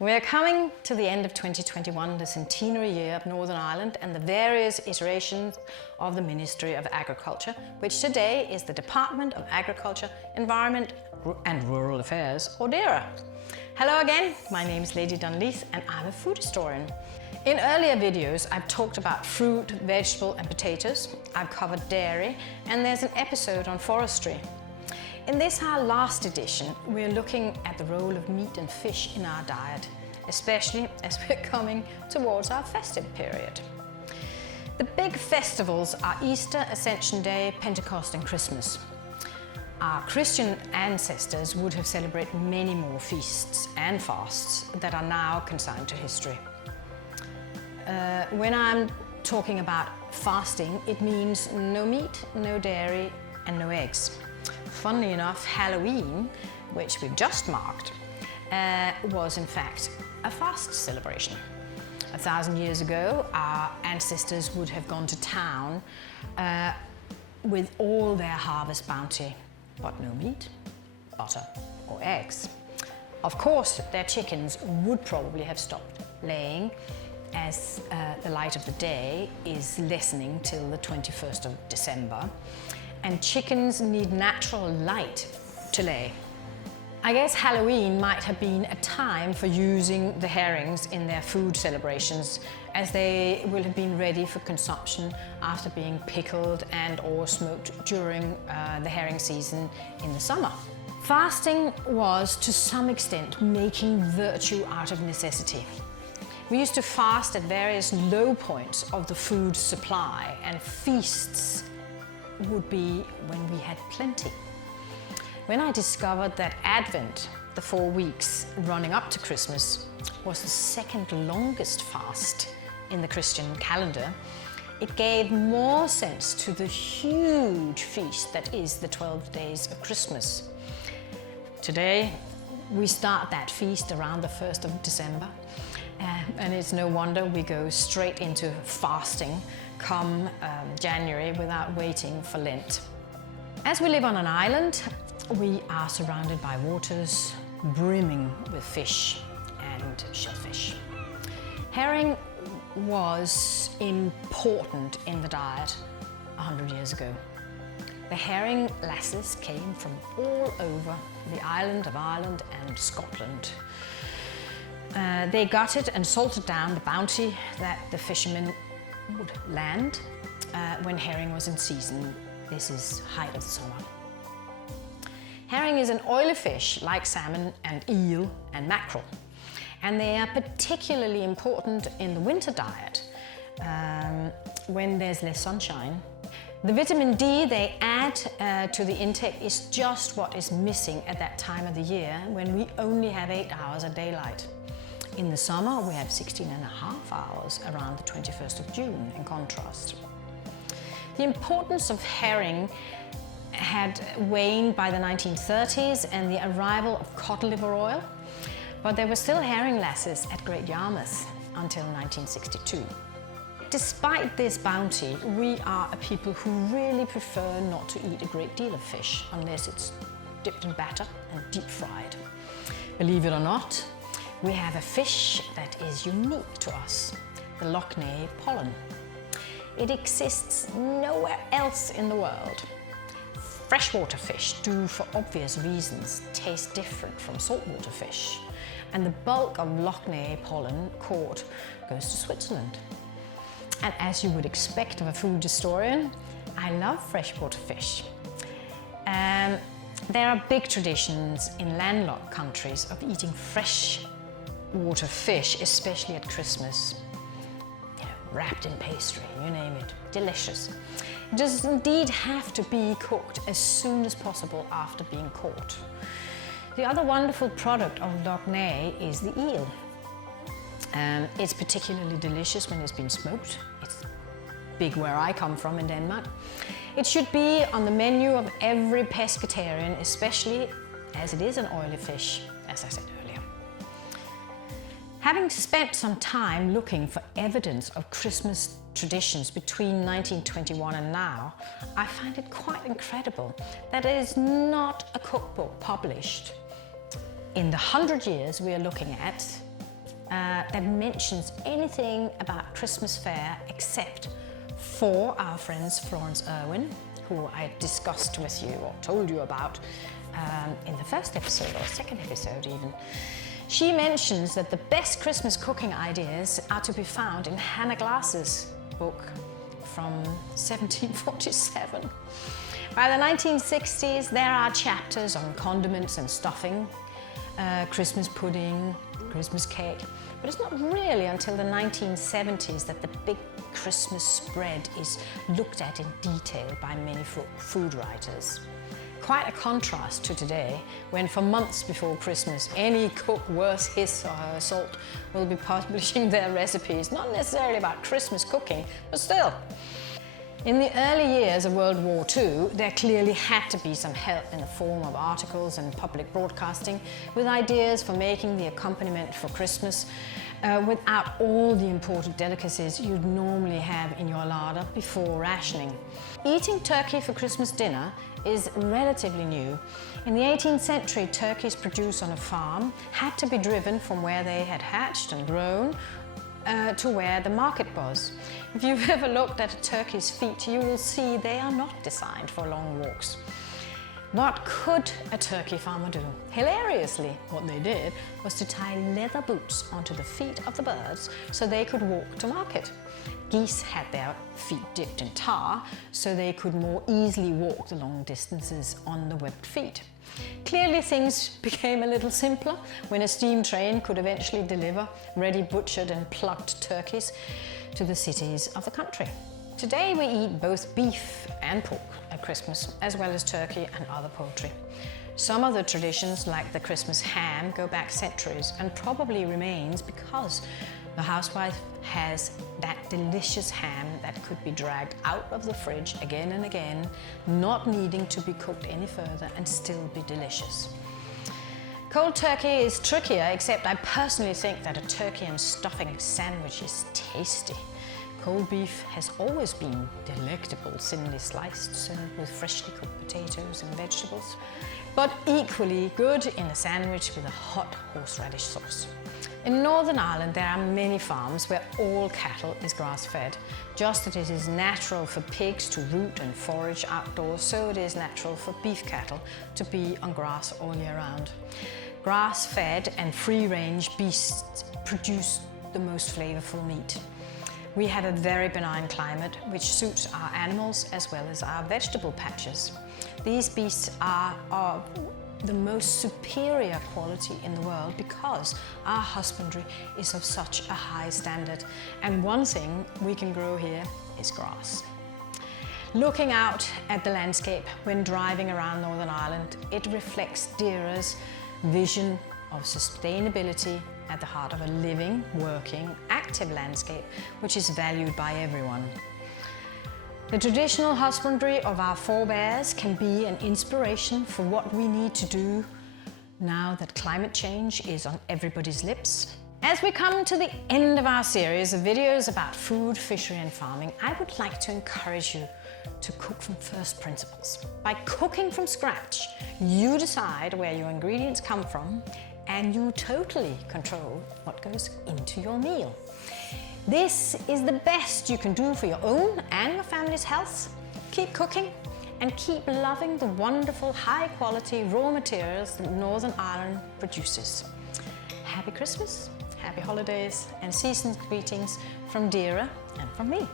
We are coming to the end of 2021, the centenary year of Northern Ireland and the various iterations of the Ministry of Agriculture, which today is the Department of Agriculture, Environment and Rural Affairs, or DERA. Hello again, my name is Lady Dunleath and I'm a food historian. In earlier videos I've talked about fruit, vegetable and potatoes, I've covered dairy, and there's an episode on forestry. In this, our last edition, we're looking at the role of meat and fish in our diet, especially as we're coming towards our festive period. The big festivals are Easter, Ascension Day, Pentecost and Christmas. Our Christian ancestors would have celebrated many more feasts and fasts that are now consigned to history. When I'm talking about fasting, it means no meat, no dairy and no eggs. Funnily enough, Halloween, which we've just marked, was in fact a fast celebration. 1,000 years ago, our ancestors would have gone to town with all their harvest bounty, but no meat, butter or eggs. Of course, their chickens would probably have stopped laying as the light of the day is lessening till the 21st of December. And chickens need natural light to lay. I guess Halloween might have been a time for using the herrings in their food celebrations, as they will have been ready for consumption after being pickled and or smoked during the herring season in the summer. Fasting was to some extent making virtue out of necessity. We used to fast at various low points of the food supply, and feasts would be when we had plenty. When I discovered that Advent, the 4 weeks running up to Christmas, was the second longest fast in the Christian calendar, it gave more sense to the huge feast that is the 12 days of Christmas. Today, we start that feast around the 1st of December, and it's no wonder we go straight into fasting come January without waiting for Lent. As we live on an island, we are surrounded by waters brimming with fish and shellfish. Herring was important in the diet 100 years ago. The herring lasses came from all over the island of Ireland and Scotland. They gutted and salted down the bounty that the fishermen would land when herring was in season. This is height of the summer. Herring is an oily fish like salmon and eel and mackerel, and they are particularly important in the winter diet when there's less sunshine. The vitamin D they add to the intake is just what is missing at that time of the year when we only have 8 hours of daylight. In the summer, we have 16.5 hours around the 21st of June, in contrast. The importance of herring had waned by the 1930s and the arrival of cod liver oil, but there were still herring lasses at Great Yarmouth until 1962. Despite this bounty, we are a people who really prefer not to eat a great deal of fish unless it's dipped in batter and deep fried. Believe it or not, we have a fish that is unique to us, the Loch Ness pollen. It exists nowhere else in the world. Freshwater fish do, for obvious reasons, taste different from saltwater fish, and the bulk of Loch Ness pollen caught goes to Switzerland. And as you would expect of a food historian, I love freshwater fish. There are big traditions in landlocked countries of eating freshwater fish, especially at Christmas. You know, wrapped in pastry, you name it, delicious. It does indeed have to be cooked as soon as possible after being caught. The other wonderful product of Loch Ness is the eel. It's particularly delicious when it's been smoked. It's big where I come from in Denmark. It should be on the menu of every pescatarian, especially as it is an oily fish, as I said earlier. Having spent some time looking for evidence of Christmas traditions between 1921 and now, I find it quite incredible that there is not a cookbook published in the 100 years we are looking at that mentions anything about Christmas fare except for our friends Florence Irwin, who I discussed with you or told you about in the first episode or second episode even. She mentions that the best Christmas cooking ideas are to be found in Hannah Glass's book from 1747. By the 1960s, there are chapters on condiments and stuffing, Christmas pudding, Christmas cake, but it's not really until the 1970s that the big Christmas spread is looked at in detail by many food writers. Quite a contrast to today, when for months before Christmas, any cook worth his or her salt will be publishing their recipes, not necessarily about Christmas cooking, but still. In the early years of World War II, there clearly had to be some help in the form of articles and public broadcasting with ideas for making the accompaniment for Christmas without all the imported delicacies you'd normally have in your larder before rationing. Eating turkey for Christmas dinner is relatively new. In the 18th century, turkeys produced on a farm had to be driven from where they had hatched and grown to where the market was. If you've ever looked at a turkey's feet, you will see they are not designed for long walks. What could a turkey farmer do? Hilariously, what they did was to tie leather boots onto the feet of the birds so they could walk to market. Geese had their feet dipped in tar so they could more easily walk the long distances on the webbed feet. Clearly things became a little simpler when a steam train could eventually deliver ready butchered and plucked turkeys to the cities of the country. Today we eat both beef and pork at Christmas, as well as turkey and other poultry. Some of the traditions, like the Christmas ham, go back centuries and probably remains because the housewife has that delicious ham that could be dragged out of the fridge again and again, not needing to be cooked any further and still be delicious. Cold turkey is trickier, except I personally think that a turkey and stuffing sandwich is tasty. Cold beef has always been delectable, thinly sliced, served with freshly cooked potatoes and vegetables, but equally good in a sandwich with a hot horseradish sauce. In Northern Ireland, there are many farms where all cattle is grass-fed. Just as it is natural for pigs to root and forage outdoors, so it is natural for beef cattle to be on grass all year round. Grass-fed and free-range beasts produce the most flavorful meat. We have a very benign climate which suits our animals as well as our vegetable patches. These beasts are of the most superior quality in the world because our husbandry is of such a high standard, and one thing we can grow here is grass. Looking out at the landscape when driving around Northern Ireland, it reflects DERA's vision of sustainability at the heart of a living, working, active landscape which is valued by everyone. The traditional husbandry of our forebears can be an inspiration for what we need to do now that climate change is on everybody's lips. As we come to the end of our series of videos about food, fishery and farming, I would like to encourage you to cook from first principles. By cooking from scratch, you decide where your ingredients come from and you totally control what goes into your meal. This is the best you can do for your own and your family's health. Keep cooking and keep loving the wonderful high-quality raw materials that Northern Ireland produces. Happy Christmas, happy holidays and season's greetings from DERA and from me.